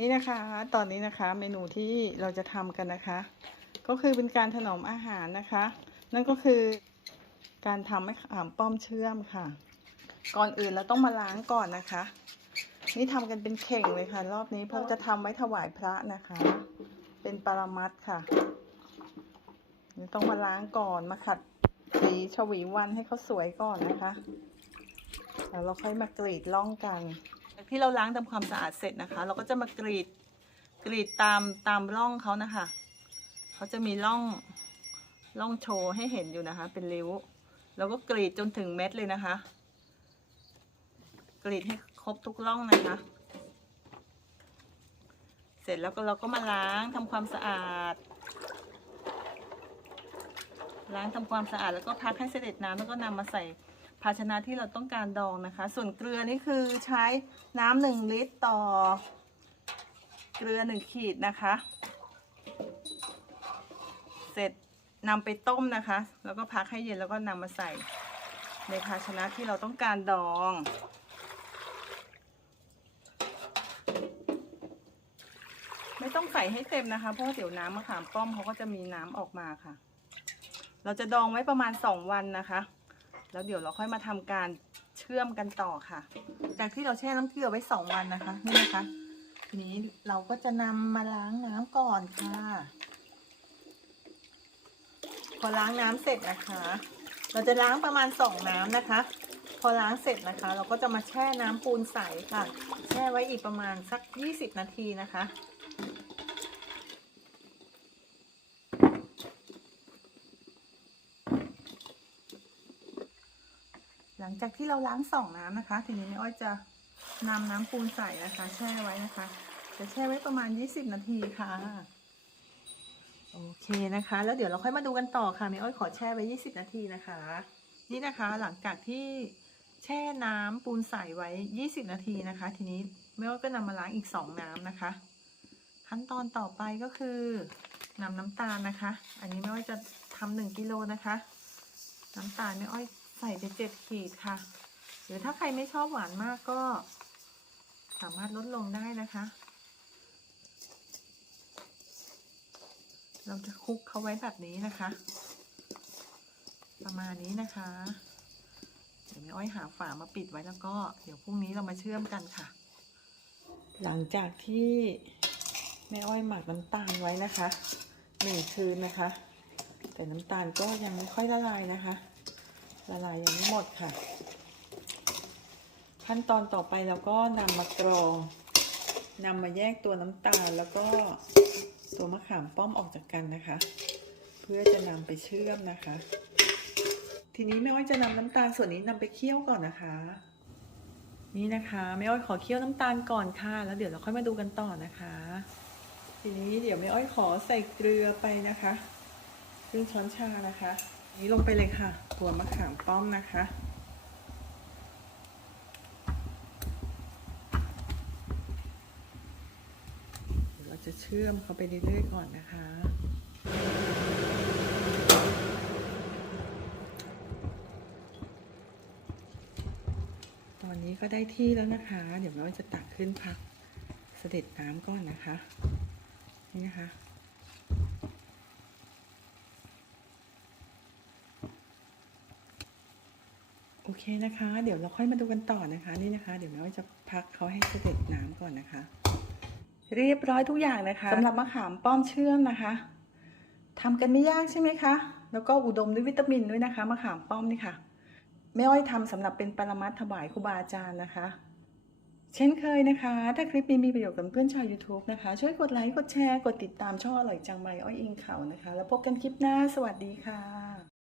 นี่นะคะ ตอนนี้นะคะเมนูที่เราจะทำกันนะคะ ก็คือเป็นการถนอมอาหารนะคะ นั่นก็คือการทำให้ขามป้อมเชื่อมค่ะ ก่อนอื่นเราต้องมาล้างก่อนนะคะ นี่ทำกันเป็นเข่งเลยค่ะ รอบนี้เพราะจะทำไว้ถวายพระนะคะ เป็นปรมัตค่ะนี่ต้องมาล้างก่อนมาขัดสีฉวีวันให้เขาสวยก่อนนะคะแล้วเราค่อยมากรีดร่องกัน ที่เราล้างทำความสะอาดเสร็จนะคะ เราก็จะมากรีดกรีดตามตามร่องเขานะคะเขาจะมีร่องร่องโชว์ให้เห็นอยู่นะคะ เป็นริ้วแล้วก็กรีดจนถึงเม็ดเลยนะคะ กรีดให้ครบทุกร่องนะคะ เสร็จแล้วก็เราก็มาล้างทำความสะอาด ล้างทำความสะอาดแล้วก็พักให้เสด็จน้ำแล้วก็นำมาใส่ ภาชนะที่เราต้องการดองนะคะ ส่วนเกลือนี่คือใช้น้ำหนึ่งลิตรต่อ เกลือหนึ่งขีดนะคะ เสร็จนำไปต้มนะคะ แล้วก็พักให้เย็นแล้วก็นำมาใส่ในภาชนะที่เราต้องการดอง ไม่ต้องใส่ให้เต็มนะคะ เพราะว่าเดี๋ยวน้ำมะขามป้อมเขาก็จะมีน้ำออกมาค่ะ เราจะดองไว้ประมาณสองวันนะคะ แล้วเดี๋ยวเราค่อยมาทำการเชื่อมกันต่อค่ะ จากที่เราแช่น้ำเกลือไว้สองวันนะคะนี่นะคะ ทีนี้เราก็จะนำมาล้างน้ำก่อนค่ะ พอล้างน้ำเสร็จนะคะ เราจะล้างประมาณสองน้ำนะคะ พอล้างเสร็จนะคะ เราก็จะมาแช่น้ำปูนใสค่ะ แช่ไว้อีกประมาณสัก 20 นาทีนะคะ หลังจากที่เราล้างสองน้ำนะคะ ทีนี้แม่อ้อยจะนำน้ำปูนใส่นะคะ แช่ไว้นะคะ จะแช่ไว้ประมาณ 20 นาทีค่ะ โอเคนะคะ แล้วเดี๋ยวเราค่อยมาดูกันต่อค่ะแม่อ้อยขอแช่ไว้ 20 นาทีนะคะ นี่นะคะหลังจากที่แช่น้ำปูนใส่ไว้ 20 นาทีนะคะ ทีนี้แม่อ้อยก็นำมาล้างอีก 2 น้ำนะคะ ขั้นตอนต่อไปก็คือนำน้ำตาลนะคะ อันนี้แม่อ้อยจะทำหนึ่งกิโลนะคะ น้ำตาลแม่อ้อย ใส่ไปเจ็ดขีดค่ะ หรือถ้าใครไม่ชอบหวานมากก็ สามารถลดลงได้นะคะ เราจะคลุกเขาไว้แบบนี้นะคะ ประมาณนี้นะคะ เดี๋ยวแม่อ้อยหาฝามาปิดไว้แล้วก็ เดี๋ยวพรุ่งนี้เรามาเชื่อมกันค่ะ หลังจากที่แม่อ้อยหมักน้ำตาลไว้นะคะหนึ่งคืนนะคะ แต่น้ำตาลก็ยังไม่ค่อยละลายนะคะ ละลายยังไม่หมดค่ะ ขั้นตอนต่อไปเราก็นำมากรองนำมาแยกตัวน้ำตาลแล้วก็ตัวมะขามป้อมออกจากกันนะคะ เพื่อจะนำไปเชื่อมนะคะ ทีนี้แม่อ้อยจะนำน้ำตาลส่วนนี้นำไปเคี่ยวก่อนนะคะ นี่นะคะแม่อ้อยขอเคี่ยวน้ำตาลก่อนค่ะ แล้วเดี๋ยวเราค่อยมาดูกันต่อนะคะ ทีนี้เดี๋ยวแม่อ้อยขอใส่เกลือไปนะคะครึ่งช้อนชานะคะ นี้ลงไปเลยค่ะตัวมะขามป้อมนะคะเดี๋ยวเราจะเชื่อมเข้าไปเรื่อยๆก่อนนะคะตอนนี้ก็ได้ที่แล้วนะคะ เดี๋ยวเราจะตักขึ้นพักเสด็จน้ำก่อนนะคะ นี่นะคะ เคนะคะ เดี๋ยวเราค่อยมาดูกันต่อนะคะนี่นะคะ เดี๋ยวแม่ว่าจะพักเขาให้เสด็จน้ำก่อนนะคะ เรียบร้อยทุกอย่างนะคะสำหรับมะขามป้อมเชื่อมนะคะทำกันไม่ยากใช่ไหมคะ แล้วก็อุดมด้วยวิตามินด้วยนะคะมะขามป้อมนี่ค่ะแม่อ้อยทำสำหรับเป็นปรมัตถถวายครูบาอาจารย์นะคะ เช่นเคยนะคะ ถ้าคลิปนี้มีประโยชน์กับเพื่อนชาว YouTube นะคะ ช่วยกดไลค์กดแชร์กดติดตามช่องอร่อยจังใบอ้อยอิงเขานะคะ แล้วพบกันคลิปหน้า สวัสดีค่ะ